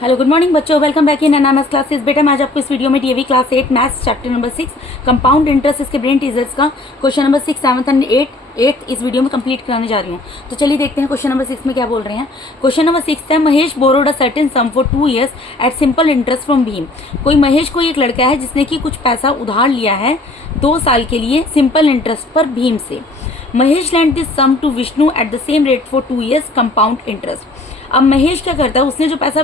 Hello good morning बच्चों, welcome back in NMS classes. बेटा मैं आज आपको इस वीडियो में DAV class 8 maths chapter number 6 compound interest इसके ब्रेन टीजर्स का क्वेश्चन नंबर 6, 7 एंड 8 इस वीडियो में कंप्लीट कराने जा रही हूँ। तो चलिए देखते हैं क्वेश्चन नंबर 6 में क्या बोल रहे हैं। क्वेश्चन नंबर 6 है, Mahesh borrowed a certain sum for 2 years at simple interest from Bhim. कोई महेश को एक लड़का है जिसने कि कुछ पैसा उधार लिया है 2 साल के लिए सिंपल इंटरेस्ट पर भीम से। Mahesh lend this sum to Vishnu at the same rate for 2 years compound interest. अब महेश क्या करता है, उसने जो पैसा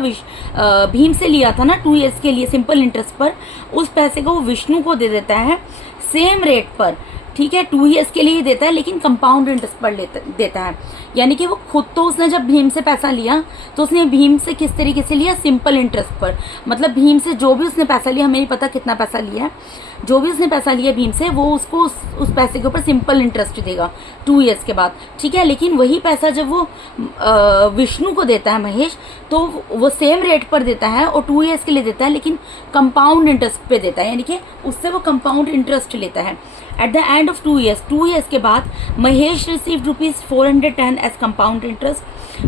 भीम से लिया था ना 2 years के लिए सिंपल इंटरेस्ट पर, उस पैसे को वो विष्णु को दे देता है सेम रेट पर। ठीक है, 2 years के लिए ही देता है लेकिन कंपाउंड इंटरेस्ट पर देता है। यानी कि वो खुद तो उसने जब भीम से पैसा लिया तो उसने भीम से किस तरीके से लिया, सिंपल इंटरेस्ट पर। मतलब भीम से जो भी उसने पैसा लिया, हमें नहीं पता कितना पैसा लिया है, जो भी उसने पैसा लिया भीम से वो उसको उस पैसे के ऊपर सिंपल इंटरेस्ट देगा 2 years के बाद। ठीक है, लेकिन वही पैसा जब वो विष्णु को देता है महेश, तो वो सेम रेट पर देता है और 2 years के लिए देता है लेकिन कंपाउंड इंटरेस्ट पे देता है, यानी कि उससे वो कंपाउंड इंटरेस्ट लेता है। At the end of 2 years के बाद Mahesh received ₹410 as compound interest.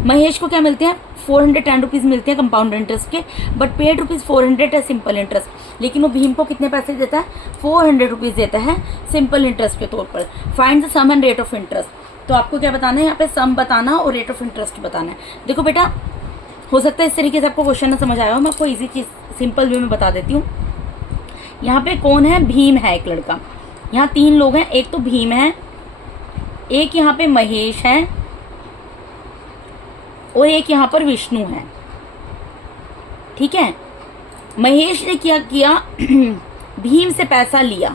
Mahesh को क्या मिलते हैं, 410 रुपीज़ मिलते हैं कंपाउंड इंटरेस्ट के, बट पेड ₹400 है सिंपल इंटरेस्ट। लेकिन वो भीम को कितने पैसे देता है, 400 रुपीज़ देता है सिंपल इंटरेस्ट के तौर पर। Find the sum and rate of interest. तो आपको क्या बताना है, यहाँ पे सम बताना और रेट ऑफ इंटरेस्ट बताना है। देखो बेटा, हो सकता है इस तरीके से आपको क्वेश्चन ना समझ आया हो, मैं आपको ईजी चीज़ सिंपल वे में बता देती हूँ। यहाँ पे कौन है, भीम है एक लड़का। यहाँ 3 लोग हैं, एक तो भीम है, एक यहाँ पे महेश है और एक यहाँ पर विष्णु है। ठीक है, महेश ने क्या किया भीम से पैसा लिया।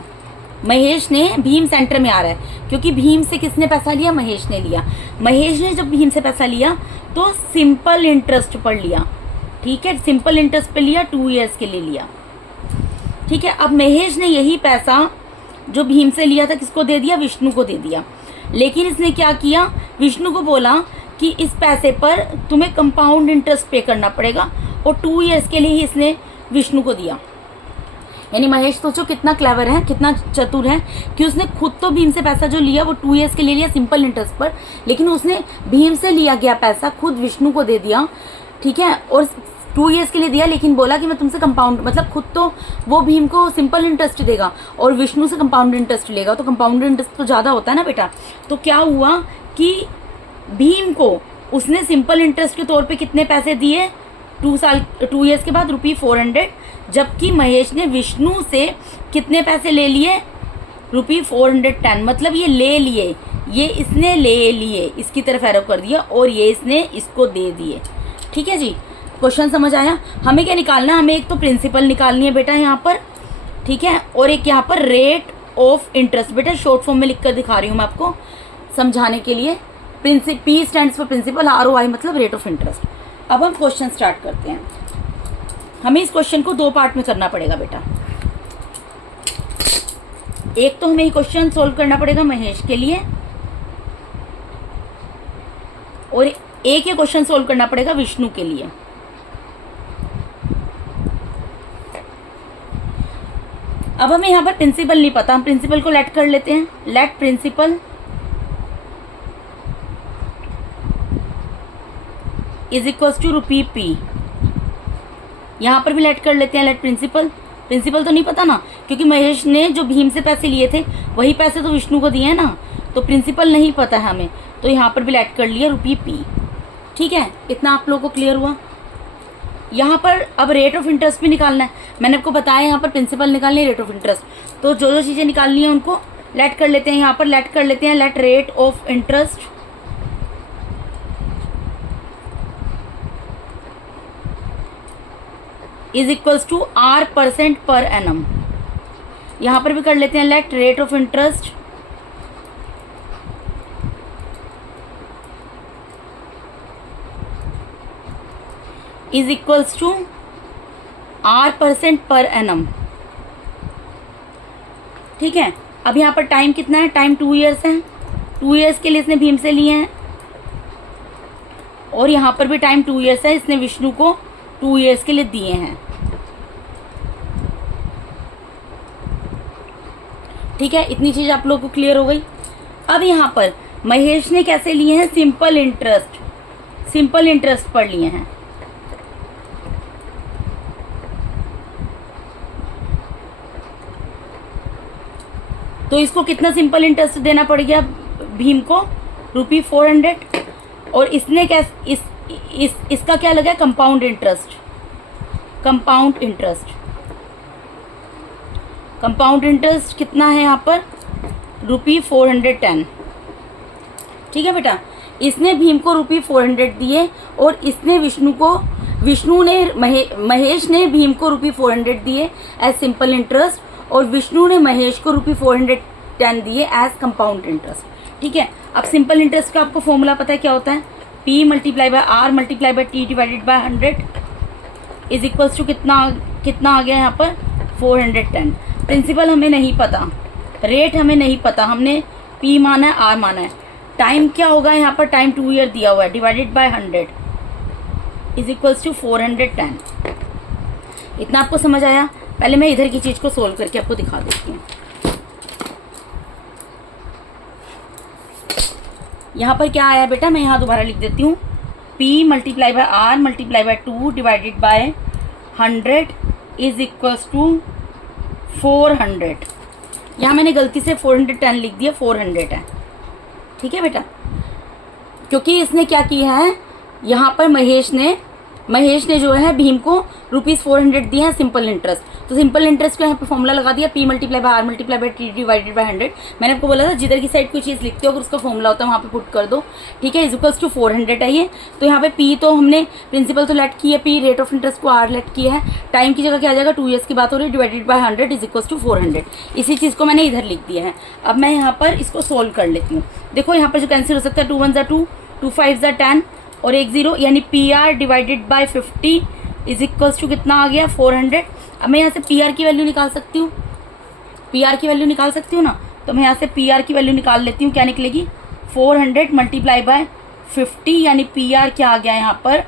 महेश ने भीम सेंटर में आ रहा है क्योंकि भीम से किसने पैसा लिया, महेश ने लिया। महेश ने जब भीम से पैसा लिया तो सिंपल इंटरेस्ट पर लिया। ठीक है, सिंपल इंटरेस्ट पे लिया, 2 years के लिए लिया। ठीक है, अब महेश ने यही पैसा जो भीम से लिया था किसको दे दिया, विष्णु को दे दिया। लेकिन इसने क्या किया, विष्णु को बोला कि इस पैसे पर तुम्हें कंपाउंड इंटरेस्ट पे करना पड़ेगा और 2 years के लिए ही इसने विष्णु को दिया। यानी महेश सोचो कितना क्लेवर है, कितना चतुर है कि उसने खुद तो भीम से पैसा जो लिया वो 2 years के लिए लिया सिंपल इंटरेस्ट पर, लेकिन उसने भीम से लिया गया पैसा खुद विष्णु को दे दिया। ठीक है, और 2 years के लिए दिया लेकिन बोला कि मैं तुमसे कंपाउंड, मतलब खुद तो वो भीम को सिंपल इंटरेस्ट देगा और विष्णु से कंपाउंड इंटरेस्ट लेगा, तो कंपाउंड इंटरेस्ट तो ज़्यादा होता है ना बेटा। तो क्या हुआ कि भीम को उसने सिंपल इंटरेस्ट के तौर पे कितने पैसे दिए, 2 years के बाद ₹400, जबकि महेश ने विष्णु से कितने पैसे ले लिए, ₹410। मतलब ये ले लिए, ये इसने ले लिए, इसकी तरफ एरो कर दिया और ये इसने इसको दे दिए। ठीक है जी, क्वेश्चन समझ आया। हमें क्या निकालना है, हमें एक तो प्रिंसिपल निकालनी है बेटा यहाँ पर, ठीक है, और एक यहाँ पर रेट ऑफ इंटरेस्ट। बेटा शॉर्ट फॉर्म में लिखकर दिखा रही हूँ मैं आपको समझाने के लिए। P stands for principal, ROI मतलब रेट ऑफ इंटरेस्ट। अब हम क्वेश्चन स्टार्ट करते हैं। हमें इस क्वेश्चन को 2 पार्ट में करना पड़ेगा बेटा। एक तो हमें ये क्वेश्चन सोल्व करना पड़ेगा महेश के लिए और एक ये क्वेश्चन सोल्व करना पड़ेगा विष्णु के लिए। अब हमें यहाँ पर प्रिंसिपल नहीं पता, हम प्रिंसिपल को लेट कर लेते हैं। Let principal is equal to ₹P। यहाँ पर भी लेट कर लेते हैं, लेट प्रिंसिपल। प्रिंसिपल तो नहीं पता ना, क्योंकि महेश ने जो भीम से पैसे लिए थे वही पैसे तो विष्णु को दिए हैं ना, तो प्रिंसिपल नहीं पता है हमें, तो यहाँ पर भी लेट कर लिया ₹P। ठीक है, इतना आप लोगों को क्लियर हुआ। यहाँ पर अब रेट ऑफ इंटरेस्ट भी निकालना है। मैंने आपको बताया यहाँ पर प्रिंसिपल निकालनी है, रेट ऑफ इंटरेस्ट। तो जो जो चीज़ें निकालनी है उनको लेट कर लेते हैं। यहाँ पर लेट कर लेते हैं, let rate of interest is equals to R% per annum. यहाँ पर भी कर लेते हैं let rate of interest is equals to R% per annum. ठीक है, अब यहाँ पर टाइम कितना है, टाइम 2 years है, 2 years के लिए इसने भीम से लिए हैं और यहाँ पर भी टाइम 2 years है, इसने विष्णु को 2 years के लिए दिए हैं। ठीक है, इतनी चीज आप लोगों को क्लियर हो गई। अब यहाँ पर महेश ने कैसे लिए हैं, सिंपल इंटरेस्ट पर लिए हैं। तो इसको कितना सिंपल इंटरेस्ट देना पड़ गया भीम को, ₹400। और इसने क्या इसका क्या लगा, कंपाउंड इंटरेस्ट। कंपाउंड इंटरेस्ट कितना है यहाँ पर, ₹410। ठीक है बेटा, इसने भीम को ₹400 दिए और इसने महेश ने भीम को ₹400 दिए एज सिंपल इंटरेस्ट, और विष्णु ने महेश को ₹410 दिए एज कंपाउंड इंटरेस्ट। ठीक है, अब सिंपल इंटरेस्ट का आपको फॉर्मूला पता है क्या होता है, P × R × T divided by 100 is equals to कितना आ गया यहाँ पर, 410। प्रिंसिपल हमें नहीं पता, रेट हमें नहीं पता, हमने P माना है, R माना है। टाइम क्या होगा यहाँ पर, टाइम 2 ईयर दिया हुआ है, divided by 100 is equals to 410। इतना आपको समझ आया। पहले मैं इधर की चीज को सोल्व करके आपको दिखा देती हूँ। यहाँ पर क्या आया बेटा, मैं यहाँ दोबारा लिख देती हूँ, P × R × 2 divided by 100 is equals to 400। यहाँ मैंने गलती से 410 लिख दिया, 400 है। ठीक है बेटा, क्योंकि इसने क्या किया है, यहाँ पर महेश ने जो है भीम को ₹400 दिए हैं सिंपल इंटरेस्ट। तो सिंपल इंटरेस्ट का यहाँ पे फॉर्मूला लगा दिया, P × R × T divided by 100। मैंने आपको बोला था जिधर की साइड कोई चीज़ लिखते हो अगर उसका फॉर्मूला होता है वहाँ पे पुट कर दो। ठीक है, इक्वल्स टू 400 है ये। तो यहाँ पे P तो हमने प्रिंसिपल तो लेट की है, P रेट ऑफ इंटरेस्ट को R लेट किया है। टाइम की जगह क्या आ जाएगा, 2 ईयर्स की बात हो रही है, divided by 100 is equals to 400। इसी चीज़ को मैंने इधर लिख दिया है। अब मैं यहाँ पर इसको सोल्व कर लेती हूँ। देखो यहाँ पर जो कैंसिल हो सकता है, 2 × 1 = 2, 2 × 5 = 10 और 1 0, यानी PR divided by 50 is equals to कितना आ गया, 400। अब मैं यहाँ से PR की वैल्यू निकाल सकती हूँ, ना। तो मैं यहाँ से PR की वैल्यू निकाल लेती हूँ, क्या निकलेगी, 400 × बाय 50, यानी PR क्या आ गया यहाँ पर,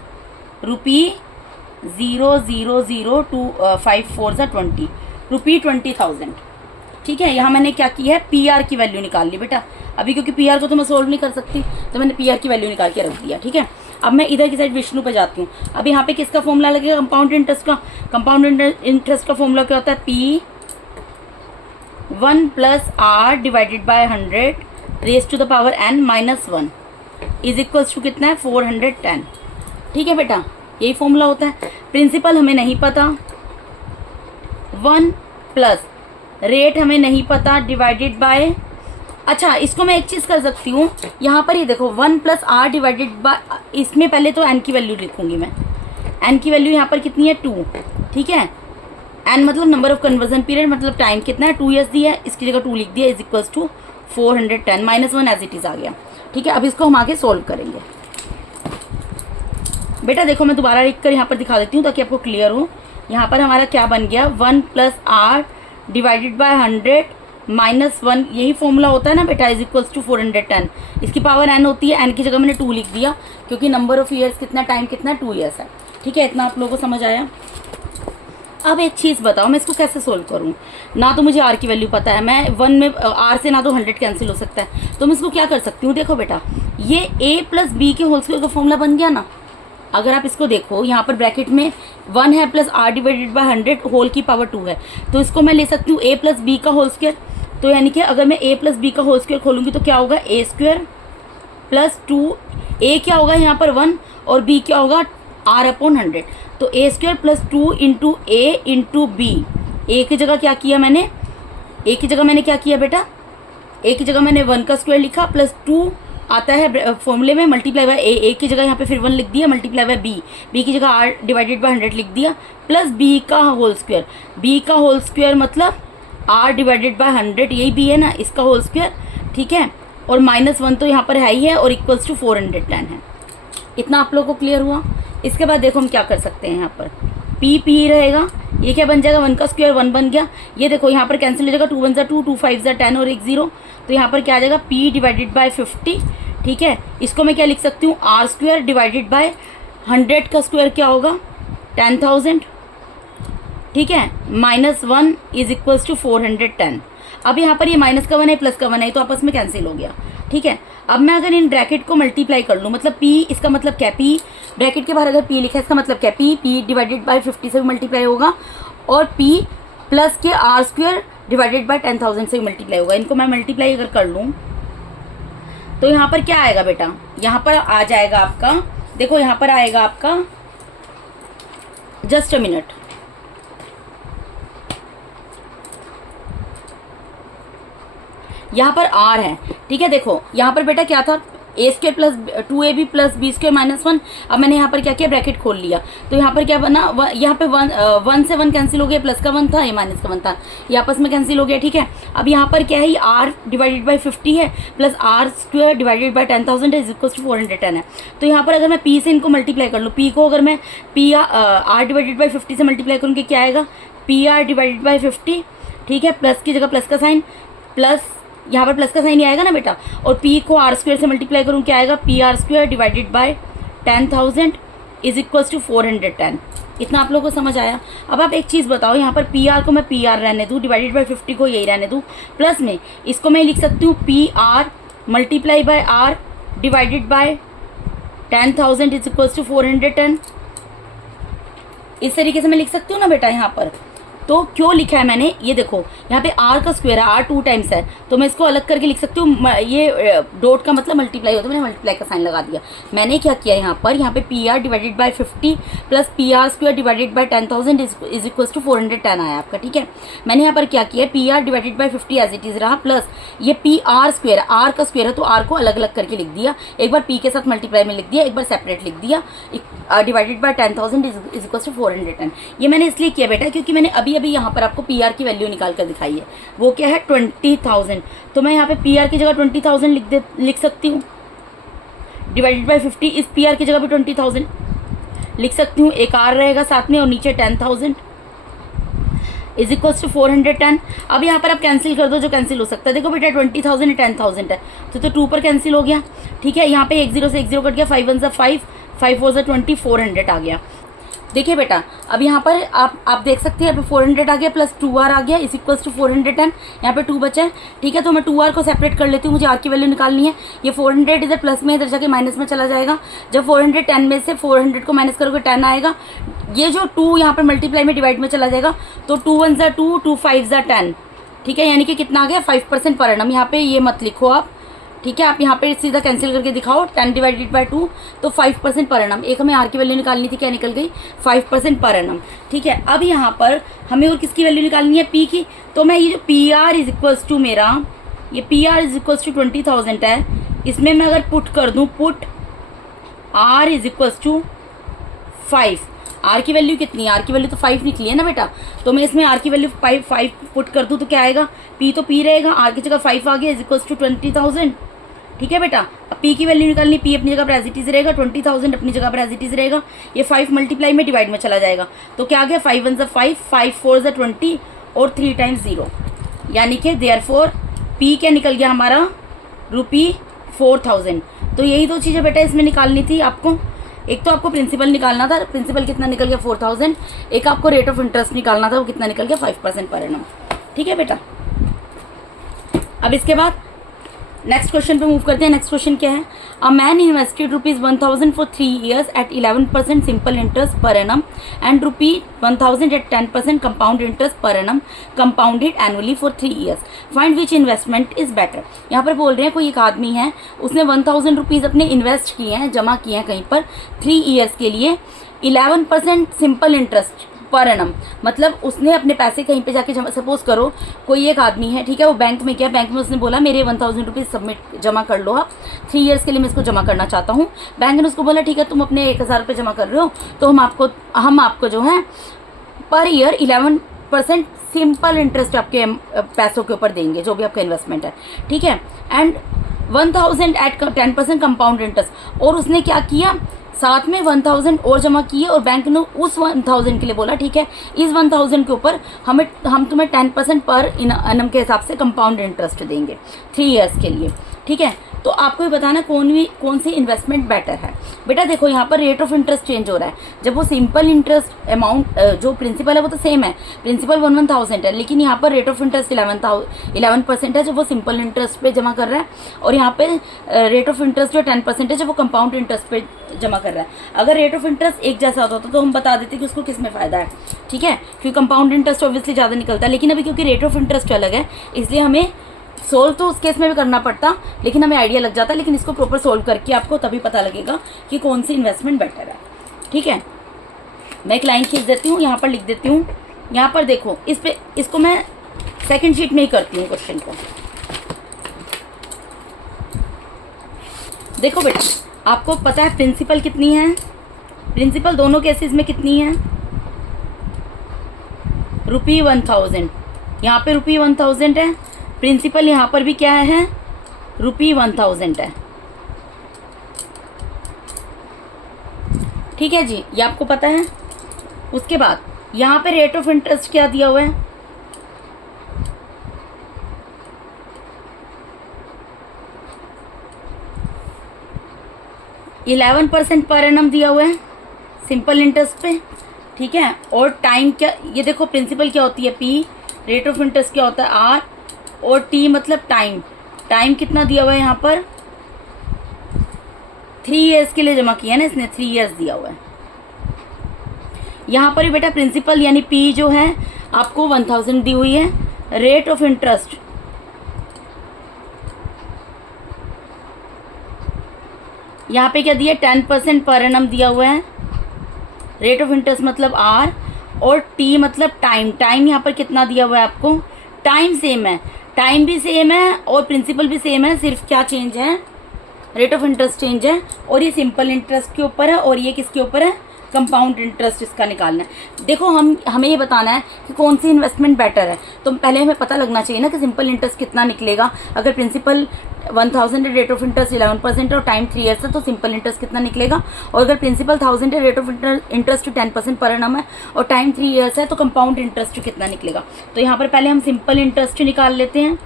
₹20,000 ठीक है, यहाँ मैंने क्या किया है, PR की वैल्यू निकाल ली बेटा। अभी क्योंकि PR को तो मैं सोल्व नहीं कर सकती, तो मैंने PR की वैल्यू निकाल के रख दिया। ठीक है, अब मैं इधर की साइड विष्णु पे जाती हूँ। अब यहाँ पे किसका फॉर्मूला लगेगा, कंपाउंड इंटरेस्ट का। कंपाउंड इंटरेस्ट का फॉर्मूला क्या होता है, P 1 + R divided by 100 raise to the power n - 1 is equals to कितना है, 410। ठीक है बेटा, यही फॉर्मूला होता है। प्रिंसिपल हमें नहीं पता, 1 प्लस रेट हमें नहीं पता, डिवाइडेड बाय, अच्छा इसको मैं एक चीज़ कर सकती हूँ, यहाँ पर ये देखो 1 + R डिवाइडेड बाय, इसमें पहले तो n की वैल्यू लिखूंगी मैं। n की वैल्यू यहाँ पर कितनी है, 2। ठीक है, n मतलब नंबर ऑफ कन्वर्जन पीरियड, मतलब टाइम कितना है, 2 ईयर्स दिया है, इसकी जगह 2 लिख दिया, is equals to 410 -1 as it is आ गया। ठीक है, अब इसको हम आगे सोल्व करेंगे। बेटा देखो मैं दोबारा लिख कर यहाँ पर दिखा देती हूँ ताकि आपको क्लियर हो। यहाँ पर हमारा क्या बन गया, 1 + R डिवाइडेड बाय 100 -1, यही फॉर्मूला होता है ना बेटा, इज इक्वल्स टू 410। इसकी पावर n होती है, n की जगह मैंने 2 लिख दिया क्योंकि नंबर ऑफ ईयर्स कितना, टाइम कितना, 2 ईयर्स है। ठीक है, इतना आप लोगों को समझ आया। अब एक चीज़ बताओ, मैं इसको कैसे सोल्व करूँ। ना तो मुझे R की वैल्यू पता है, मैं 1 में R से ना तो 100 कैंसिल हो सकता है, तो मैं इसको क्या कर सकती हूँ, देखो बेटा ये A + B के होल स्क्वायर का फॉर्मूला बन गया ना। अगर आप इसको देखो, यहाँ पर ब्रैकेट में 1 है + R डिवाइडेड बाय 100 होल की पावर 2 है, तो इसको मैं ले सकती हूँ A + B का होल स्क्वायर। तो यानी कि अगर मैं A + B का होल स्क्वायर खोलूँगी तो क्या होगा, A² + 2, A क्या होगा यहाँ पर 1 और B क्या होगा, R/100। तो A² + 2 × A × B। A की जगह क्या किया मैंने, A की जगह मैंने क्या किया बेटा, A की जगह मैंने 1 का स्क्वायर लिखा, +2 आता है फॉर्मूले में, मल्टीप्लाई बाय A की जगह यहाँ पे फिर 1 लिख दिया, मल्टीप्लाई बाय B की जगह R डिवाइडेड बाय 100 लिख दिया, प्लस B का होल स्क्वायर। B का होल स्क्वायर मतलब R डिवाइडेड बाय 100, यही B है ना, इसका होल स्क्वायर। ठीक है, और -1 तो यहाँ पर है ही है, और इक्वल्स टू 410 है। इतना आप लोगों को क्लियर हुआ। इसके बाद देखो हम क्या कर सकते हैं, यहाँ पर P रहेगा, ये क्या बन जाएगा, 1 का स्क्वायर 1 बन गया। ये देखो यहाँ पर कैंसिल हो जाएगा, 2 × 1 = 2, 2 × 5 = 10 और 1 0। तो यहाँ पर क्या आ जाएगा, P डिवाइडेड बाय 50। ठीक है, इसको मैं क्या लिख सकती हूँ, R² डिवाइडेड बाय 100 का स्क्वायर क्या होगा, 10,000। ठीक है, -1 इज इक्वल्स टू 410। अब यहाँ पर ये माइनस का 1 है, प्लस का 1 है, तो आपस में कैंसिल हो गया। ठीक है, अब मैं अगर इन ब्रैकेट को मल्टीप्लाई कर लूँ, मतलब P, इसका मतलब क्या, P ब्रैकेट के बाहर अगर P लिखा है, इसका मतलब क्या, P डिवाइडेड बाय 50 से भी मल्टीप्लाई होगा, और P प्लस के R² डिवाइडेड बाय 10,000 से मल्टीप्लाई होगा। इनको मैं मल्टीप्लाई अगर कर लूँ तो यहाँ पर क्या आएगा बेटा, यहाँ पर आ जाएगा आपका, देखो यहाँ पर आएगा आपका, जस्ट अ मिनट, यहाँ पर r है, ठीक है। देखो यहाँ पर बेटा क्या था, a² plus 2ab plus b² minus 1। अब मैंने यहाँ पर क्या किया, ब्रैकेट खोल लिया, तो यहाँ पर क्या बना, यहाँ पे 1 से 1 कैंसिल हो गया, प्लस का 1 था, ये माइनस का 1 था, ये आपस में कैंसिल हो गया, ठीक है। अब यहाँ पर क्या है, r डिवाइडेड बाई 50 है plus r² divided by 10,000 is equal to 410 है। तो यहाँ पर अगर मैं p से इनको मल्टीप्लाई कर लूँ, p को अगर मैं r डिवाइडेड बाई 50 से मल्टीप्लाई करूँगी, क्या आएगा, PR डिवाइडेड बाई 50, ठीक है, प्लस की जगह प्लस का साइन, प्लस यहाँ पर प्लस का साइन ही आएगा ना बेटा, और p को r² से मल्टीप्लाई करूँ, क्या आएगा, PR² divided by 10,000 is equals to 410। इतना आप लोगों को समझ आया। अब आप एक चीज़ बताओ, यहाँ पर PR को मैं PR रहने दूँ, डिवाइडेड बाय 50 को यही रहने दूँ, प्लस में इसको मैं लिख सकती हूँ PR multiply by R divided by 10,000 is equals to 410। इस तरीके से मैं लिख सकती हूँ ना बेटा यहाँ पर। तो क्यों लिखा है मैंने, ये देखो यहाँ पे r का स्क्वायर है, r 2 टाइम्स है, तो मैं इसको अलग करके लिख सकती हूँ, ये डॉट का मतलब मल्टीप्लाई होता है, मैंने मल्टीप्लाई का साइन लगा दिया। मैंने क्या किया यहाँ पे PR divided by 50 plus PR² divided by 10,000 is equal to 410 आया आपका, ठीक है। मैंने यहाँ पर क्या किया, PR divided by 50 as it is रहा, प्लस ये PR स्क्वायर, r का स्क्वायर है तो r को अलग अलग करके लिख दिया, एक बार p के साथ मल्टीप्लाई में लिख दिया, एक बार सेपरेट लिख दिया, divided by 10,000 is equal to 410। ये मैंने इसलिए किया बेटा क्योंकि मैंने अभी यहाँ पर आपको PR की वैल्यू निकाल कर दिखाई है, वो क्या है 20,000, तो मैं यहाँ पे PR की जगह 20,000 लिख सकती हूँ, डिवाइडेड बाय 50, इस PR की जगह भी 20,000 लिख सकती हूँ, एक R रहेगा साथ में और नीचे 10,000 इज इक्वल्स टू 410। अब यहाँ पर आप कैंसिल कर दो जो कैंसिल हो सकता है, देखो बेटा 20,000 10,000 है तो 2 पर कैंसिल हो गया, ठीक है। यहाँ पे 1 0 से 1 0 कट गया, 5 1 सा 5, 5 4 सा 20, 400 आ गया। देखिए बेटा अब यहाँ पर आप देख सकते हैं, यहाँ पे 400 आ गया प्लस 2r आ गया इज इक्वल्स टू 410, यहाँ पे 2 बचा है, ठीक है। तो मैं 2r को सेपरेट कर लेती हूँ, मुझे r की वैल्यू निकालनी है। ये 400 इधर प्लस में, इधर जाके माइनस में चला जाएगा, जब 410 में से 400 को माइनस करोगे 10 आएगा, ये जो 2 यहाँ पर मल्टीप्लाई में डिवाइड में चला जाएगा, तो 2 1 ज़ा 2, 2 5 ज़ा 10, ठीक है। यानी कि कितना आ गया 5% पर एनम, यहाँ पे ये मत लिखो आप, ठीक है। आप यहाँ पे सीधा कैंसिल करके दिखाओ, 10 डिवाइडेड बाय 2 तो 5% पर एनम। एक हमें आर की वैल्यू निकालनी थी, क्या निकल गई 5% पर एनम, ठीक है। अब यहाँ पर हमें और किसकी वैल्यू निकालनी है, पी की, तो मैं ये जो P R is equals to मेरा, ये P R is equals to 20,000 है, इसमें मैं अगर पुट कर दूँ, put R is equals to 5, R की वैल्यू कितनी है, आर की वैल्यू तो 5 निकली है ना बेटा, तो मैं इसमें आर की वैल्यू 5 पुट कर दूँ तो क्या आएगा, पी तो पी रहेगा, आर की जगह 5 आ गया इज इक्वल्स टू 20,000, ठीक है बेटा। अब पी की वैल्यू निकालनी, पी अपनी जगह पर एज इट इज रहेगा, 20,000 अपनी जगह पर एज इट इज रहेगा, ये 5 मल्टीप्लाई में डिवाइड में चला जाएगा, तो क्या आ गया 5 1 ज़ा 5, 5 4 ज़ा 20 और 3 टाइम्स 0, यानी कि देयरफॉर पी क्या निकल गया हमारा, ₹4000। तो यही दो चीज़ें बेटा इसमें निकालनी थी आपको, एक तो आपको प्रिंसिपल निकालना था, प्रिंसिपल कितना निकल गया 4000, एक आपको रेट ऑफ इंटरेस्ट निकालना था, वो कितना निकल गया 5% पर एनम, ठीक है बेटा। अब इसके बाद नेक्स्ट क्वेश्चन पे मूव करते हैं। नेक्स्ट क्वेश्चन क्या है, a man invested ₹1000 for 3 years at 11% simple interest per annum and ₹1000 at 10% compound interest per annum compounded annually for 3 years, find which investment is better. यहाँ पर बोल रहे हैं कोई एक आदमी है, उसने ₹1000 अपने इन्वेस्ट किए हैं, जमा किए हैं कहीं पर 3 years के लिए, 11% सिंपल इंटरेस्ट पर एनम, मतलब उसने अपने पैसे कहीं पे जाके जमा, सपोज करो कोई एक आदमी है, ठीक है, वो बैंक में गया, बैंक में उसने बोला मेरे ₹1000 सबमिट जमा कर लो आप, 3 years के लिए मैं इसको जमा करना चाहता हूँ। बैंक ने उसको बोला ठीक है तुम अपने 1000 रुपये जमा कर रहे हो तो हम आपको जो है पर ईयर 11% सिंपल इंटरेस्ट आपके पैसों के ऊपर देंगे, जो भी आपका इन्वेस्टमेंट है, ठीक है, एंड 1000 एट 10% कंपाउंड इंटरेस्ट। और उसने क्या किया, साथ में 1000 और जमा किए और बैंक ने उस 1000 के लिए बोला ठीक है इस 1000 के ऊपर हम तुम्हें 10% पर एनम के हिसाब से कंपाउंड इंटरेस्ट देंगे 3 years के लिए, ठीक है। तो आपको ये बताना कौन सी इन्वेस्टमेंट बेटर है। बेटा देखो यहाँ पर रेट ऑफ इंटरेस्ट चेंज हो रहा है। जब वो सिंपल इंटरेस्ट अमाउंट जो प्रिंसिपल है वो तो सेम है, प्रिंसिपल 1,000 है, लेकिन यहाँ पर रेट ऑफ इंटरेस्ट 11% है जब वो सिंपल इंटरेस्ट पे जमा कर रहा है, और यहाँ पे रेट ऑफ इंटरेस्ट जो 10% है जब वो कंपाउंड इंटरेस्ट पे जमा कर रहा है। अगर रेट ऑफ इंटरेस्ट एक जैसा होता तो हम बता देते कि उसको किस में फ़ायदा है, ठीक है, क्योंकि कंपाउंड इंटरेस्ट ऑब्वियसली ज़्यादा निकलता है। लेकिन अभी क्योंकि रेट ऑफ इंटरेस्ट अलग है इसलिए हमें सोल्व तो उस केस में भी करना पड़ता, लेकिन हमें आइडिया लग जाता। लेकिन इसको प्रॉपर सोल्व करके आपको तभी पता लगेगा कि कौन सी इन्वेस्टमेंट बेटर है, ठीक है। मैं एक लाइन खींच देती हूँ, यहाँ पर लिख देती हूँ। यहाँ पर देखो इसको मैं सेकंड शीट में ही करती हूँ क्वेश्चन को। देखो बेटा आपको पता है प्रिंसिपल कितनी है, प्रिंसिपल दोनों केसेस में कितनी है, ₹1000। यहाँ पे ₹1000 है, प्रिंसिपल यहाँ पर भी क्या है, ₹1000 है, ठीक है जी, ये आपको पता है। उसके बाद यहाँ पे रेट ऑफ इंटरेस्ट क्या दिया हुआ है, %11 पर एनम दिया हुआ है सिंपल इंटरेस्ट पे, ठीक है। और टाइम क्या, ये देखो प्रिंसिपल क्या होती है P, रेट ऑफ इंटरेस्ट क्या होता है R, और T मतलब टाइम। टाइम कितना दिया हुआ है यहाँ पर, 3 ईयर्स के लिए जमा किया है ना इसने, 3 ईयर्स दिया हुआ है। यहाँ पर भी बेटा प्रिंसिपल यानी P जो है आपको 1000 दी हुई है, रेट ऑफ इंटरेस्ट यहाँ पे क्या दिया, 10% पर एनम दिया हुआ है, रेट ऑफ इंटरेस्ट मतलब R, और T मतलब टाइम। टाइम यहाँ पर कितना दिया हुआ है आपको, टाइम सेम है, टाइम भी सेम है और प्रिंसिपल भी सेम है, सिर्फ क्या चेंज है, रेट ऑफ इंटरेस्ट चेंज है। और ये सिंपल इंटरेस्ट के ऊपर है और ये किसके ऊपर है, कंपाउंड इंटरेस्ट इसका निकालना है। देखो हमें ये बताना है कि कौन सी इन्वेस्टमेंट बेटर है, तो पहले हमें पता लगना चाहिए ना कि सिंपल इंटरेस्ट कितना निकलेगा। अगर प्रिंसिपल 1000 है, रेट ऑफ इंटरेस्ट 11% और टाइम 3 ईयर्स है, तो सिंपल इंटरेस्ट कितना निकलेगा। और अगर प्रिंसिपल 1000 है, rate of interest 10% per annum है और टाइम 3 ईयर्स है, तो कंपाउंड इंटरेस्ट कितना निकलेगा। तो यहाँ पर पहले हम सिंपल इंटरेस्ट निकाल लेते हैं।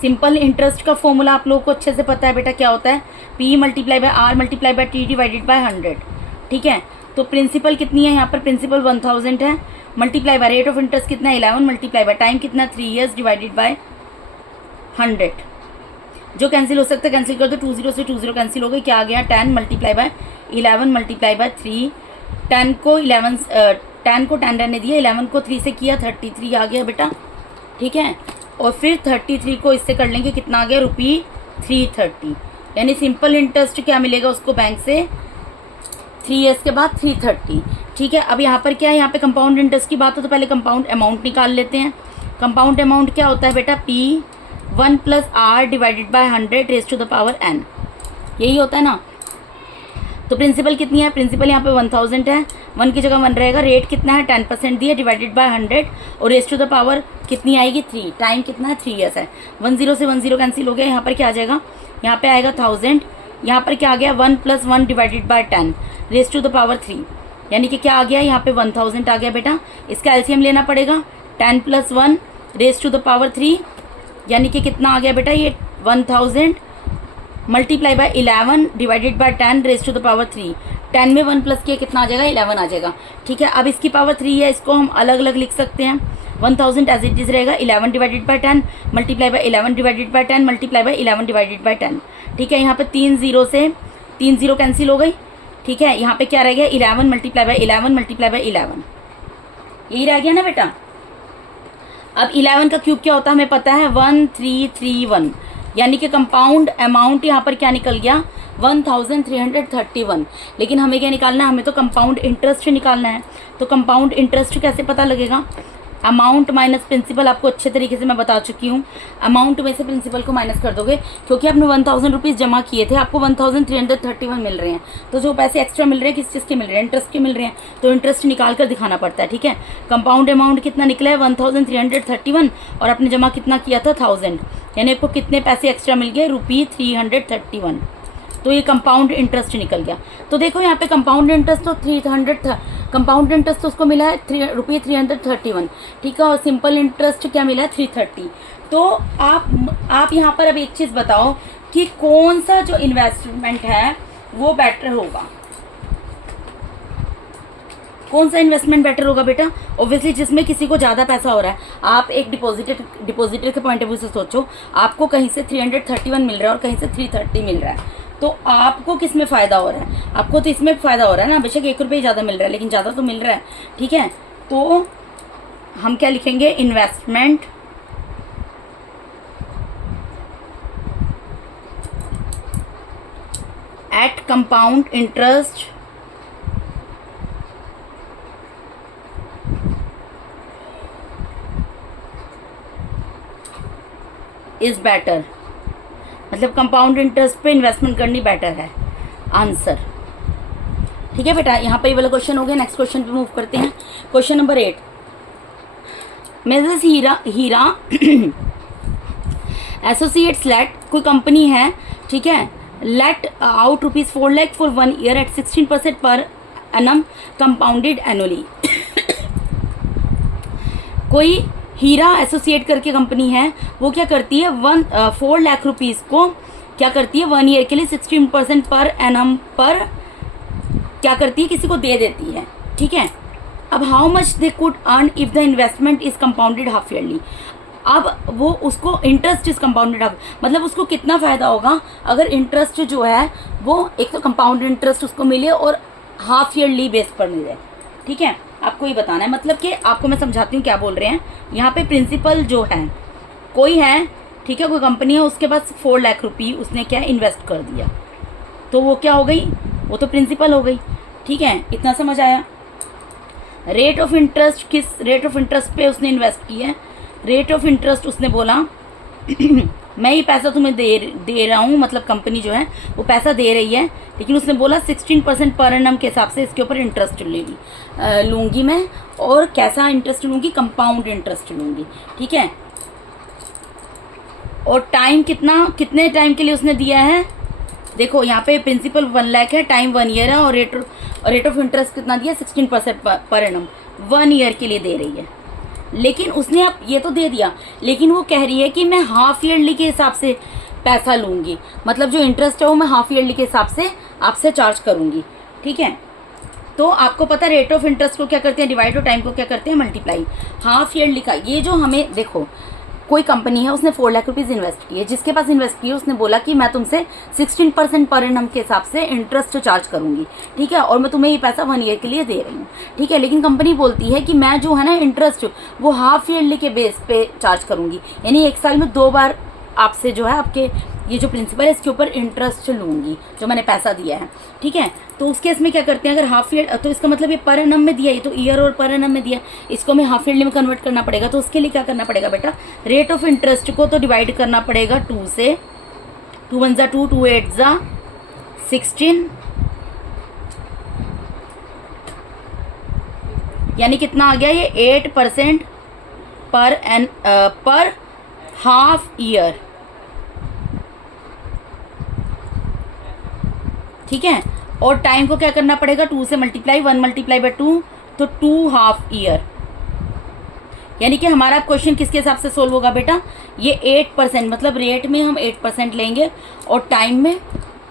सिंपल इंटरेस्ट का फॉर्मूला आप लोगों को अच्छे से पता है बेटा, क्या होता है, P × R × T divided by 100, ठीक है। तो प्रिंसिपल कितनी है यहाँ पर, प्रिंसिपल 1000 है, multiply by rate of interest कितना है 11, मल्टीप्लाई बाय टाइम कितना 3 ईयर्स डिवाइडेड बाय 100। जो कैंसिल हो सकता है कैंसिल कर दो, 20 से 20 कैंसिल हो गई, क्या आ गया 10 मल्टीप्लाई बाय 11 मल्टीप्लाई बाय 3। 10 को 10 रहने दिया, 11 को 3 से किया 33 आ गया बेटा, ठीक है। और फिर 33 को इससे कर लेंगे, कितना आ गया, ₹330। यानी सिंपल इंटरेस्ट क्या मिलेगा उसको बैंक से 3 ईयर्स के बाद 330, ठीक है। अब यहाँ पर क्या है, यहाँ पे कंपाउंड इंटरेस्ट की बात हो तो पहले कंपाउंड अमाउंट निकाल लेते हैं। कंपाउंड अमाउंट क्या होता है बेटा, P1 + R divided by 100 raise to the power n, यही होता है ना। तो प्रिंसिपल कितनी है, प्रिंसिपल यहाँ पे 1000 है, 1 की जगह 1 रहेगा, रेट कितना है 10% दिया डिवाइडेड बाय 100 और रेज़ टू द पावर कितनी आएगी 3, टाइम कितना है 3 ईयर्स है। 10 से 10 कैंसिल हो गया, यहाँ पर क्या आ जाएगा, यहाँ पे आएगा 1000, यहाँ पर क्या आ गया 1 + 1 divided by 10 raise to the power 3, यानी कि क्या आ गया यहाँ पे 1000 आ गया बेटा। इसका एलसीएम लेना पड़ेगा, 10 + 1 रेज़ टू द पावर 3, यानी कि कितना आ गया बेटा, ये 1000 multiply by 11 divided by 10 raise to the power 3। 10 में 1 प्लस किया कितना आ जाएगा, 11 आ जाएगा, ठीक है। अब इसकी पावर 3 है, इसको हम अलग अलग लिख सकते हैं। 1000 एज इट इज रहेगा, 11 divided by 10 multiply by 11 divided by 10 multiply by 11 divided by 10, ठीक है। यहाँ पे 3 0 से 3 0 कैंसिल हो गई, ठीक है। यहाँ पे क्या रह गया, 11 मल्टीप्लाई बाय 11 मल्टीप्लाई बाय 11, यही रह गया ना बेटा। अब 11 का क्यूब क्या होता है हमें पता है, 1331, यानी कि कंपाउंड अमाउंट यहाँ पर क्या निकल गया 1331। लेकिन हमें क्या निकालना है, हमें तो कंपाउंड इंटरेस्ट निकालना है। तो कंपाउंड इंटरेस्ट कैसे पता लगेगा, अमाउंट माइनस प्रिंसिपल, आपको अच्छे तरीके से मैं बता चुकी हूँ। अमाउंट में से प्रिंसिपल को माइनस कर दोगे, क्योंकि आपने 1000 रुपीज़ जमा किए थे, आपको 1331 मिल रहे हैं। तो जो पैसे एक्स्ट्रा मिल रहे हैं किस चीज़ के मिल रहे हैं, इंटरेस्ट के मिल रहे हैं, तो इंटरेस्ट निकाल कर दिखाना पड़ता है, ठीक है। कंपाउंड अमाउंट कितना निकला है 1331 और आपने जमा कितना किया था 1000, यानी आपको कितने पैसे एक्स्ट्रा मिल गए, ₹331। तो ये कंपाउंड इंटरेस्ट निकल गया। तो देखो यहाँ पे कंपाउंड इंटरेस्ट तो 300 था, कंपाउंड इंटरेस्ट तो उसको मिला है ₹331, ठीक है, और सिंपल इंटरेस्ट क्या मिला है 330। तो आप यहाँ पर अब एक चीज़ बताओ कि कौन सा जो इन्वेस्टमेंट है वो बेटर होगा, कौन सा इन्वेस्टमेंट बेटर होगा बेटा? ऑब्वियसली जिसमें किसी को ज़्यादा पैसा हो रहा है। आप एक डिपॉजिटर के पॉइंट ऑफ व्यू से सोचो, आपको कहीं से 331 मिल रहा है और कहीं से 330 मिल रहा है, तो आपको किस में फ़ायदा हो रहा है? आपको तो इसमें फ़ायदा हो रहा है ना, बेशक ₹1 ज़्यादा मिल रहा है लेकिन ज़्यादा तो मिल रहा है, ठीक है। तो हम क्या लिखेंगे? Investment at compound interest is better, मतलब कंपाउंड इंटरेस्ट पे इन्वेस्टमेंट करनी बेटर है, आंसर। ठीक है बेटा, यहाँ पर ये वाला क्वेश्चन हो गया। नेक्स्ट क्वेश्चन पे मूव करते हैं। Question number 8, messrs Heera associates let, कोई कंपनी है, ठीक है, let out ₹4 lakh for 1 year at 16% per annum compounded annually. कोई हीरा एसोसिएट करके कंपनी है, वो क्या करती है 4 लाख रुपीज़ को क्या करती है 1 ईयर के लिए 16% पर एनम पर क्या करती है, किसी को दे देती है, ठीक है। अब how much they could earn if the investment is compounded half yearly. अब वो उसको इंटरेस्ट इज कंपाउंडेड हाफ, मतलब उसको कितना फ़ायदा होगा अगर इंटरेस्ट जो है वो एक तो कंपाउंड इंटरेस्ट उसको मिले और हाफ ईयरली बेस पर मिले, ठीक है। आपको ये बताना है, मतलब कि आपको मैं समझाती हूँ क्या बोल रहे हैं। यहाँ पे प्रिंसिपल जो है, कोई है, ठीक है, कोई कंपनी है, उसके पास 4 लाख रुपये उसने क्या इन्वेस्ट कर दिया, तो वो क्या हो गई, वो तो प्रिंसिपल हो गई, ठीक है। इतना समझ आया। रेट ऑफ इंटरेस्ट, किस रेट ऑफ इंटरेस्ट पे उसने इन्वेस्ट किया है? रेट ऑफ इंटरेस्ट उसने बोला मैं ये पैसा तुम्हें दे रहा हूँ, मतलब कंपनी जो है वो पैसा दे रही है, लेकिन उसने बोला 16% पर एनम के हिसाब से इसके ऊपर इंटरेस्ट लूँगी मैं, और कैसा इंटरेस्ट लूँगी? कंपाउंड इंटरेस्ट लूँगी, ठीक है। और टाइम कितने टाइम के लिए उसने दिया है? देखो यहाँ पे प्रिंसिपल 1 लाख है, टाइम 1 ईयर है, और रेट ऑफ इंटरेस्ट कितना दिया? 16% पर एनम 1 ईयर के लिए दे रही है। लेकिन उसने अब ये तो दे दिया, लेकिन वो कह रही है कि मैं हाफ ईयरली के हिसाब से पैसा लूँगी, मतलब जो इंटरेस्ट है वो मैं हाफ ईयरली के हिसाब से आपसे चार्ज करूँगी, ठीक है। तो आपको पता है रेट ऑफ इंटरेस्ट को क्या करते हैं? डिवाइड, और टाइम को क्या करते हैं? मल्टीप्लाई। हाफ ईयरली का ये जो हमें, देखो कोई कंपनी है, उसने 4 लाख रुपीज़ इन्वेस्ट किए, जिसके पास इन्वेस्ट किए उसने बोला कि मैं तुमसे 16% पर एनम के हिसाब से इंटरेस्ट चार्ज करूंगी, ठीक है, और मैं तुम्हें ये पैसा 1 ईयर के लिए दे रही हूँ, ठीक है। लेकिन कंपनी बोलती है कि मैं जो है ना इंटरेस्ट वो हाफ ईयरली के बेस पे चार्ज करूंगी, यानी 1 साल में 2 बार आपसे जो है आपके ये जो प्रिंसिपल है इसके ऊपर इंटरेस्ट लूँगी जो मैंने पैसा दिया है, ठीक है। तो उस केस में क्या करते हैं, अगर हाफ ईयर, तो इसका मतलब ये पर एनम में दिया, ये तो ईयर और पर एनम में दिया, इसको हमें हाफ ईयरली में कन्वर्ट करना पड़ेगा। तो उसके लिए क्या करना पड़ेगा बेटा? रेट ऑफ इंटरेस्ट को तो डिवाइड करना पड़ेगा 2 से, 2 1 जा 2, 2 8 जा 16, यानी कितना आ गया ये 8% पर हाफ ईयर, ठीक है। और टाइम को क्या करना पड़ेगा? 2 से मल्टीप्लाई, 1 मल्टीप्लाई बाय 2, तो 2 हाफ ईयर, यानी कि हमारा क्वेश्चन किसके हिसाब से सोल्व होगा बेटा? ये 8%, मतलब रेट में हम 8% लेंगे और टाइम में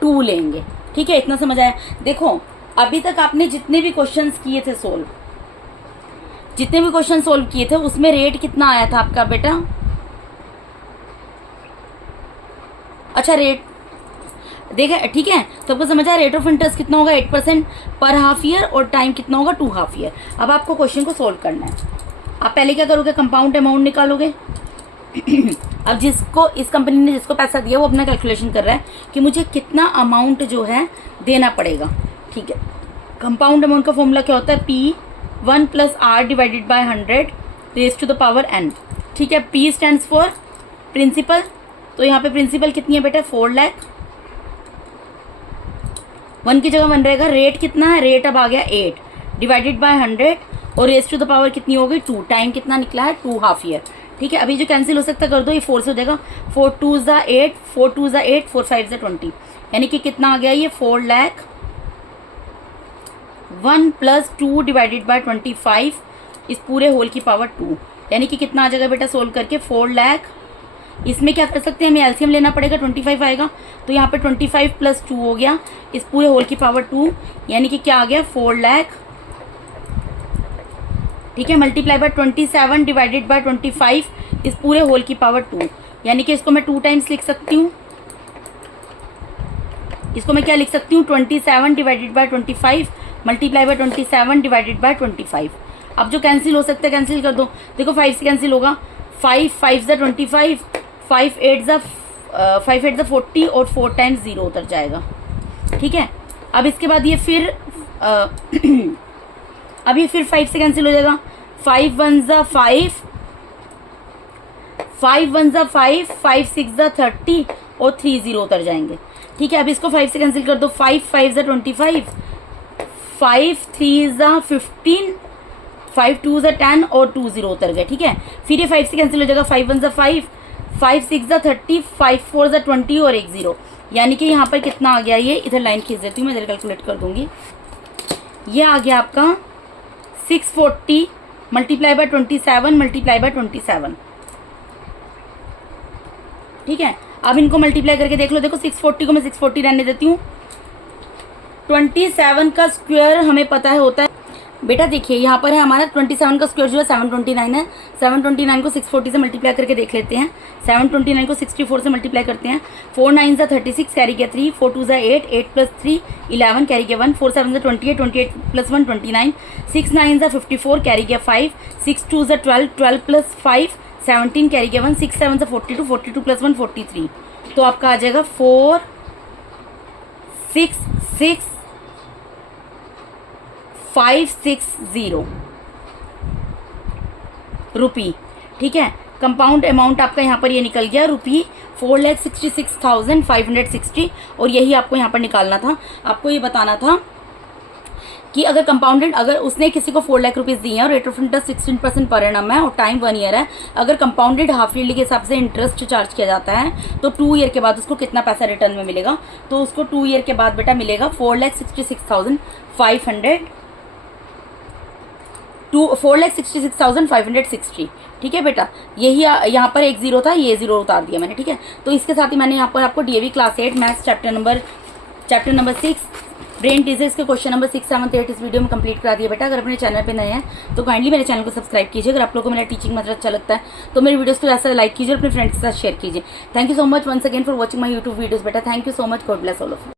2 लेंगे, ठीक है। इतना समझ आया? देखो अभी तक आपने जितने भी क्वेश्चंस किए थे सोल्व किए थे उसमें रेट कितना आया था आपका बेटा? अच्छा रेट देखा, ठीक है। तो आपको समझ आया रेट ऑफ इंटरेस्ट कितना होगा? 8% पर हाफ ईयर, और टाइम कितना होगा? 2 हाफ ईयर। अब आपको क्वेश्चन को सोल्व करना है। आप पहले क्या करोगे? कंपाउंड अमाउंट निकालोगे। अब जिसको इस कंपनी ने जिसको पैसा दिया वो अपना कैलकुलेशन कर रहा है कि मुझे कितना अमाउंट जो है देना पड़ेगा, ठीक है। कंपाउंड अमाउंट का फॉर्मूला क्या होता है? P1 + R divided by 100 raise to the power n, ठीक है। P स्टैंड्स फॉर प्रिंसिपल, तो यहाँ पे प्रिंसिपल कितनी है बेटा? 4 लाख, 1 की जगह 1 रहेगा। रेट कितना है? रेट अब आ गया 8 डिवाइडेड बाय 100, और रेज़ टू द पावर कितनी हो गई? 2। टाइम कितना निकला है? 2 हाफ ईयर, ठीक है। अभी जो कैंसिल हो सकता कर दो, ये 4 से हो जाएगा। 4 2 ज़ा 8, 4 2 ज़ा 8, 4 5 ज़ा 20, यानी कि कितना आ गया ये? 4 लाख 1 प्लस 2 डिवाइडेड बाय 25 इस पूरे होल की पावर 2, यानी कि कितना आ जाएगा बेटा सोल्व करके 4 लाख। इसमें क्या कर सकते हैं, हमें एलसीएम लेना पड़ेगा, 25 आएगा, तो यहाँ पे 25 प्लस 2 हो गया इस पूरे होल की पावर 2, यानी कि क्या आ गया 4 लाख। ठीक है, मल्टीप्लाई बाय 27 डिवाइडेड बाय 25 इस पूरे होल की पावर 2, यानी कि इसको मैं 2 टाइम्स लिख सकती हूँ। इसको मैं क्या लिख सकती हूँ, 27 divided by 25 multiply by 27 divided by 25। अब जो कैंसिल हो सकता है कैंसिल कर दो, देखो 5 से कैंसिल होगा, 5 5 ज़ा 25, 5 8 ज़ा 40 और 4 टाइम्स 0 उतर जाएगा। ठीक है, अब इसके बाद ये फिर अब ये फिर 5 से कैंसिल हो जाएगा, 5 1 ज़ा 5, 5 1 ज़ा 5, 5 6 ज़ा 30 और 3 0 उतर जाएंगे। ठीक है, अब इसको 5 से कैंसिल कर दो, 5 5 ज़ा 25, 5 3 ज़ा 15, 5 2 ज़ा 10 और 2 0 उतर गए। ठीक है, फिर ये 5 से कैंसिल हो जाएगा, 5 1 ज़ा 5, 5 6 ज़ा 30, 5 4 ज़ा 20 और 1 0, यानी कि यहाँ पर कितना आ गया, ये इधर लाइन खींच देती हूँ मैं, इधर कैलकुलेट कर दूंगी। ये आ गया आपका 640 मल्टीप्लाई बाय 27 मल्टीप्लाई बाय 27। ठीक है, अब इनको मल्टीप्लाई करके देख लो, देखो 640 को मैं 640 रहने देती हूँ। 27 का स्क्वायर हमें पता है होता है बेटा, देखिए यहाँ पर है हमारा 27 का स्क्वायर जो है 729 है। 729 को 640 से मल्टीप्लाई करके देख लेते हैं। 729 को 64 से मल्टीप्लाई करते हैं। 4 9 ज़ा 36 कैरी गया 3, 4 2 ज़ा 8, 8 प्लस 3 11 कैरी गया 1, 4 7 ज़ा 28, 28 प्लस 1 29, 6 9 ज़ा 54 कैरी गया 5, 6 2 ज़ा 12, 12 प्लस 5 17 कैरी गया 1, 6 7 ज़ा 42, 42 प्लस 1 43। तो आपका आ जाएगा 4 6 6 560 रुपी। ठीक है, कंपाउंड अमाउंट आपका यहाँ पर ये निकल गया रुपी 4,66,560, और यही आपको यहाँ पर निकालना था। आपको ये बताना था कि अगर कंपाउंडेड, अगर उसने किसी को 4 लाख रुपीज़ दिए हैं और rate of interest 16% per annum है और टाइम 1 ईयर है, अगर कंपाउंडेड हाफ ईयरली के हिसाब से इंटरेस्ट चार्ज किया जाता है तो 2 ईयर के बाद उसको कितना पैसा रिटर्न में मिलेगा, तो उसको 2 ईयर के बाद बेटा मिलेगा 4,66,560। ठीक है बेटा, यही यहाँ पर एक 0 था, ये 0 उतार दिया मैंने। ठीक है, तो इसके साथ ही मैंने यहाँ पर आपको DAV class 8 maths chapter number 6 brain disease के क्वेश्चन नंबर 6 7 8 इस वीडियो में कंप्लीट करा दिया बेटा। अगर अपने चैनल पे नए हैं तो काइंडली मेरे चैनल को सब्सक्राइब कीजिए। अगर आप लोगों को मेरा टीचिंग मेथड अच्छा लगता है तो मेरे वीडियोस को ऐसा लाइक कीजिए और अपने फ्रेंड्स के साथ शेयर कीजिए। Thank you so much once again for watching my YouTube videos बेटा। Thank you so much, God bless all of you.